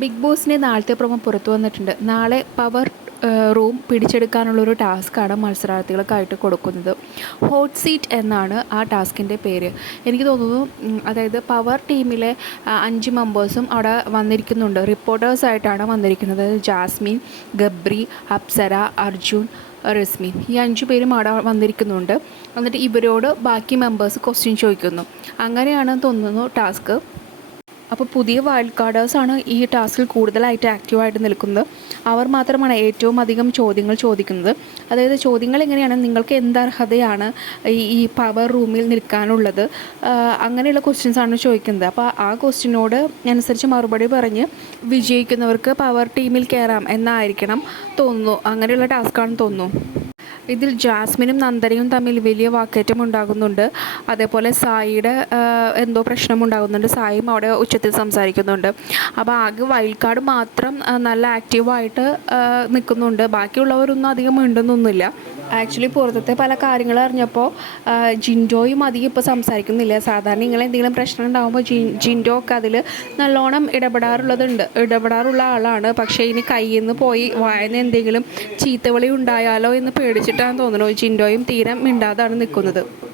Big ബോസിന്റെ നാളത്തെ promo പുറത്തു വന്നിട്ടുണ്ട്. നാളെ പവർ റൂം പിടിച്ചെടുക്കാനുള്ളൊരു ടാസ്ക്കാണ് മത്സരാർത്ഥികൾക്കായിട്ട് കൊടുക്കുന്നത്. ഹോട്ട് സീറ്റ് എന്നാണ് ആ ടാസ്കിന്റെ പേര്. എനിക്ക് തോന്നുന്നു അതായത് പവർ ടീമിലെ അഞ്ച് മെമ്പേഴ്സും അവിടെ വന്നിരിക്കുന്നുണ്ട്. റിപ്പോർട്ടേഴ്സായിട്ടാണ് വന്നിരിക്കുന്നത് ജാസ്മിൻ ഗബ്രി അപ്സര അർജുൻ റസ്മിൻ ഈ അഞ്ചു പേരും അവിടെ വന്നിരിക്കുന്നുണ്ട്. എന്നിട്ട് ഇവരോട് ബാക്കി മെമ്പേഴ്സ് ക്വസ്റ്റ്യൻ ചോദിക്കുന്നു. അങ്ങനെയാണ് തോന്നുന്നു ടാസ്ക് അപ്പോൾ പുതിയ വൈൽഡ് കാർഡേഴ്സാണ് ഈ ടാസ്കിൽ കൂടുതലായിട്ട് ആക്റ്റീവായിട്ട് നിൽക്കുന്നത്. അവർ മാത്രമാണ് ഏറ്റവും അധികം ചോദ്യങ്ങൾ ചോദിക്കുന്നത്. അതായത് ചോദ്യങ്ങൾ എങ്ങനെയാണ്? നിങ്ങൾക്ക് എന്ത് അർഹതയാണ് ഈ പവർ റൂമിൽ നിൽക്കാനുള്ളത്? അങ്ങനെയുള്ള ക്വസ്റ്റ്യൻസ് ആണ് ചോദിക്കുന്നത്. അപ്പോൾ ആ ക്വസ്റ്റ്യനോട് അനുസരിച്ച് മറുപടി പറഞ്ഞ് വിജയിക്കുന്നവർക്ക് പവർ ടീമിൽ കയറാം എന്നായിരിക്കണം തോന്നുന്നു. അങ്ങനെയുള്ള ടാസ്ക്കാണെന്ന് തോന്നുന്നു. ഇതിൽ ജാസ്മിനും നന്ദനയും തമ്മിൽ വലിയ വാക്കേറ്റം ഉണ്ടാകുന്നുണ്ട്. അതേപോലെ സായിയുടെ എന്തോ പ്രശ്നം ഉണ്ടാകുന്നുണ്ട്. സായിയും അവിടെ ഉച്ചത്തിൽ സംസാരിക്കുന്നുണ്ട്. അപ്പോൾ ആകെ വൈൽഡ് കാർഡ് മാത്രം നല്ല ആക്റ്റീവായിട്ട് നിൽക്കുന്നുണ്ട്. ബാക്കിയുള്ളവരൊന്നും അധികം മിണ്ടുന്നൊന്നുമില്ല. ആക്ച്വലി പുറത്തത്തെ പല കാര്യങ്ങൾ അറിഞ്ഞപ്പോൾ ജിൻഡോയും അധികം ഇപ്പോൾ സംസാരിക്കുന്നില്ല. സാധാരണ ഇങ്ങനെ എന്തെങ്കിലും പ്രശ്നം ഉണ്ടാകുമ്പോൾ ജിൻ ജിൻഡോ ഒക്കെ അതിൽ നല്ലോണം ഇടപെടാറുള്ളതുണ്ട്. ഇടപെടാറുള്ള ആളാണ്. പക്ഷേ ഇനി കയ്യിൽ നിന്ന് പോയി വായന എന്തെങ്കിലും ചീത്തവിളി ഉണ്ടായാലോ എന്ന് പേടിച്ചിട്ടാണ് തോന്നുന്നു. ജിൻഡോയും തീരെ മിണ്ടാതാണ് നിൽക്കുന്നത്.